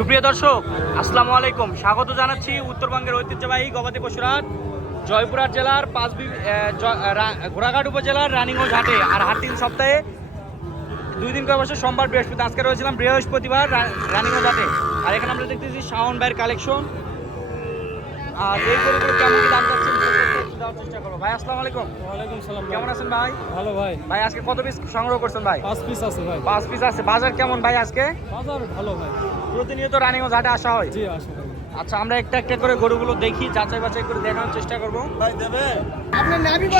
সুপ্রিয় দর্শক, আসসালামু আলাইকুম। স্বাগত জানাচ্ছি উত্তরবঙ্গের ঐতিহ্যবাহী গবাদি পশুরহাট জয়পুরহাট জেলার ঘোড়াঘাট উপজেলার রানীগঞ্জ হাটে। আর হাট 3 সপ্তাহে 2 দিন করে বসে, সোমবার বৃহস্পতি। আজকে রয়েছিলাম বৃহস্পতিবার রানীগঞ্জ হাটে। আর এখানে আমরা দেখতেছি শাওন ভাইয়ের কালেকশন। আর এই গরুগুলো কেমন কি দাম চাচ্ছেন দেওয়ার চেষ্টা করবো। ভাই আসসালামু আলাইকুম। ওয়ালাইকুম সালাম। কেমন আছেন ভাই? ভালো ভাই। ভাই আজকে কত পিস সংগ্রহ করছেন ভাই? 5 পিস আছে ভাই। 5 পিস আছে। বাজার কেমন ভাই আজকে? বাজার ভালো ভাই। প্রতিনিয়ত রানীগঞ্জ হাটে আসা হয়? জি আসো ভাই। আচ্ছা, আমরা একটা একটা করে গরুগুলো দেখি, যাচাই বাছাই করে দেখানোর চেষ্টা করবো। ভাই দেবে?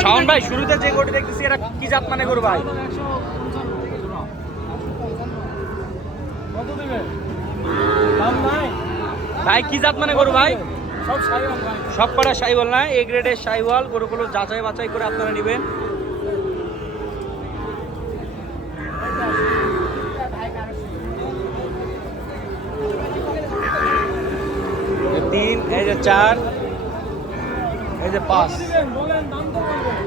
শাওন ভাই, শুরুতে যে গরুটি দেখতেছি এটা কি জাত মানে গরু ভাই? কত দিবে? দাম নাই ভাই কি জাত মানে গরু ভাই? সব সাইওয়াল ভাই। সব কটা সাইওয়াল না? এ গ্রেডের সাইওয়াল গরুগুলো যাচাই বাছাই করে আপনারা নেবেন। তিন, এই যে 4, এই যে 5। বলেন দাম তো বলবেন।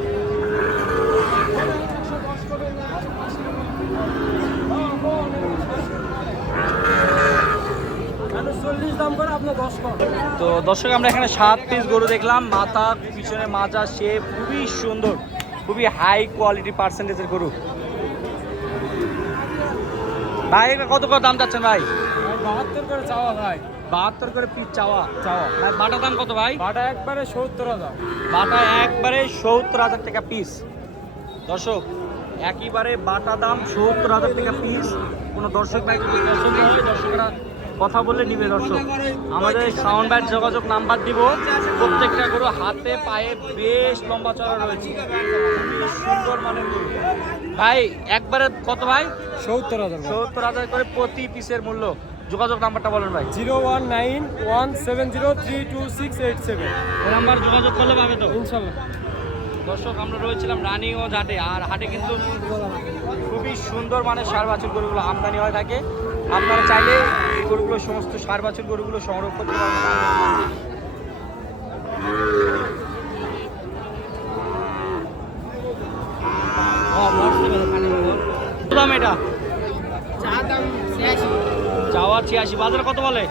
40 দাম করে আপনি 10 কর। তো দর্শক, আমরা এখানে 7 পিস গরু দেখলাম। মাথা, পিছনে মাজা, শেপ খুবই সুন্দর, খুবই হাই কোয়ালিটি পার্সেন্টেজের গরু। ভাই এটা কত করে দাম চাচ্ছেন ভাই? 72 করে চাওয়া ভাই। 72 করে পিস চাওয়া। চাওয়া। ভাই বাটা দাম কত ভাই? বাটা একবারে 70,000। বাটা একবারে 70,000 টাকা পিস। দর্শক, একইবারে বাটা দাম 70,000 টাকা পিস। কোনো দর্শক ভাই যদি পছন্দ হয়, দর্শকরা কথা বলে নিবে। দর্শক, আমাদের শাওন ভাইয়ের যোগাযোগ নাম্বার দিব। প্রত্যেকটা গরু হাতে পায়ে বেশ লম্বা চড়া রয়েছে, খুবই সুন্দর মানের গরু। ভাই একবারে কত ভাই? 70,000 ভাই। 70,000 করে প্রতি পিসের মূল্য। যোগাযোগ নাম্বারটা বলেন ভাই। 01917032687। এই নাম্বার যোগাযোগ করলে পাবে তো ইনশাআল্লাহ। দর্শক, আমরা রয়েছিলাম রানীগঞ্জ হাটে। আর হাটে কিন্তু খুবই সুন্দর মানের ষাঁড় বাছুর গরুগুলো আমদানি হয়ে থাকে। আপনারা চাইলে এই গরুগুলো, সমস্ত ষাঁড় বাছুর গরুগুলো সংগ্রহ করতে পারবেন। কত দাম এটা? চাওয়া 86। বাজারে কত বলে?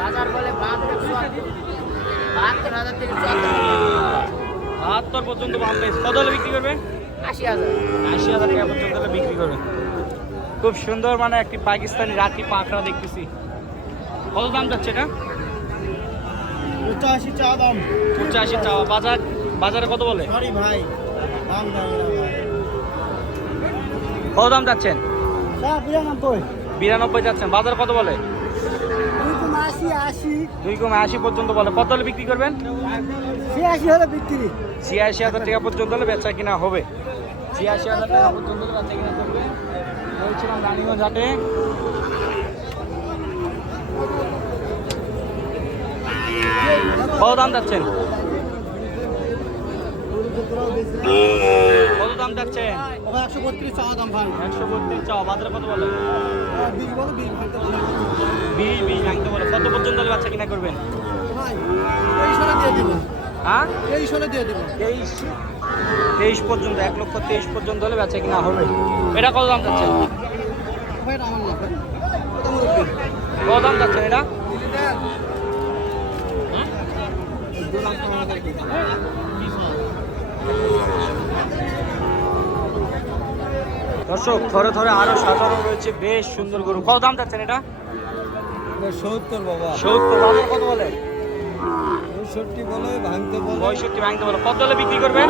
বাজার বলে 72,000 থেকে 72 পর্যন্ত বাড়বে। কত হলে বিক্রি করবে? 80,000। 80,000 টাকা পর্যন্ত হলে বিক্রি করবে। খুব সুন্দর মানে একটি পাকিস্তানি রাতি পাখরা দেখতেছি। কত দাম যাচ্ছে এটা? 85 চা দাম। 85 চাওয়া। বাজারে কত বলে? সরি ভাই, দাম দাম কত দাম যাচ্ছেন? 92। 92 যাচ্ছেন। বাজার কত বলে? 2,80 পর্যন্ত বলে। কত হলে বিক্রি করবেন? 86 হলে বিক্রি। 86,000 টাকা পর্যন্ত হলে বেচা কিনা হবে। 86,000 টাকা পর্যন্ত হলে বেচা কিনা করবে। বলছিলাম রানীগঞ্জ হাটে। কত দাম যাচ্ছেন? কত দাম যাচ্ছেন? 132 চা দাম ভাই। 132 চাও। বাজারে কত বলে? 20 বলো 20 ভাঙতে বলো। 20 ভাঙতে বলে। কত পর্যন্ত হলে বেচা কিনা করবেন? ভাই 23 হলে দিয়ে দেব। হ্যাঁ, 23 হলে দিয়ে দেব। 23 পর্যন্ত, 1,23,000 পর্যন্ত হলে বেচা কিনা হবে। এটা কত দাম যাচ্ছে? ভাই এটা আমার না ভাই। কত মুরব্বি? কত দাম যাচ্ছে এটা? দর্শক, থরে থরে আরো সাজানো রয়েছে বেশ সুন্দর গরু। কত দাম যাচ্ছেন এটা? 70 বাবা। 70। বাজার কত বলে? 65 বলে ভাঙতে বলে। 65 ভাঙতে বলে। কত হলে বিক্রি করবেন?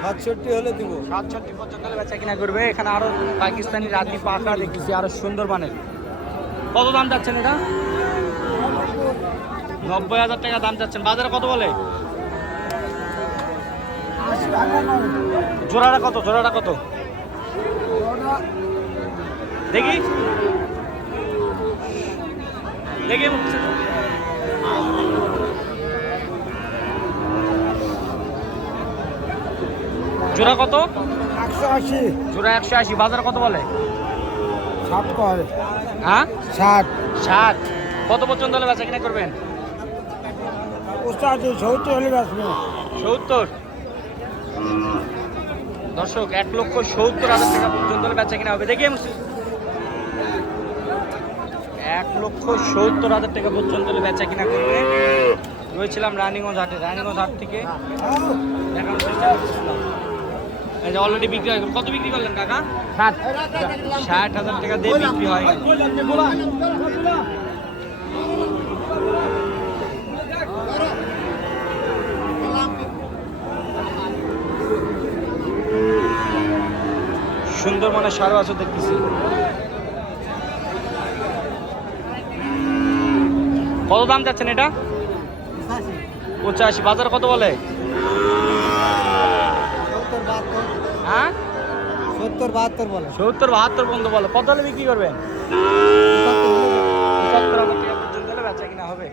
67 হলে দিব। 67 পর্যন্ত হলে বেচা কিনা করবে। এখানে আরো পাকিস্তানি রাতি পাখা দেখতেছি, আরো সুন্দর মানের। কত দাম যাচ্ছেন এটা? 90,000 টাকা দাম যাচ্ছেন। বাজারে কত বলে? জোড়াটা কত? জোড়াটা কত দেখি দেখি। জোড়া কত? 180। জোড়া 180। বাজারে কত বলে? 60 করে। হ্যাঁ, 60। 60। কত পর্যন্ত হলে বেচা কিনা করবেন? 70 হলে বেচবো। 70। দর্শক, 1,70,000 টাকা পর্যন্ত বেচা কিনা হবে। দেখি 1,70,000 টাকা পর্যন্ত হলে বেচা কিনা করবে। রয়েছিলাম রানিগঞ্জ হাটে, রানিগঞ্জ হাট থেকে দেখানোর চেষ্টা করছিলাম। এই যে অলরেডি বিক্রি হয়ে গেল। কত বিক্রি করলেন কাকা? 60,000 টাকা দিয়ে বিক্রি হয় গেল। সুন্দরবনের সার বাছুর দেখতেছি। কত দাম চাচ্ছেন এটা? 85। বাজার কত বলে? হ্যাঁ 70-72 বলে। 70-72 পর্যন্ত বলে। কত হলে বিক্রি করবেন? 75,000 টাকা পর্যন্ত হলে বেচা কিনা হবে।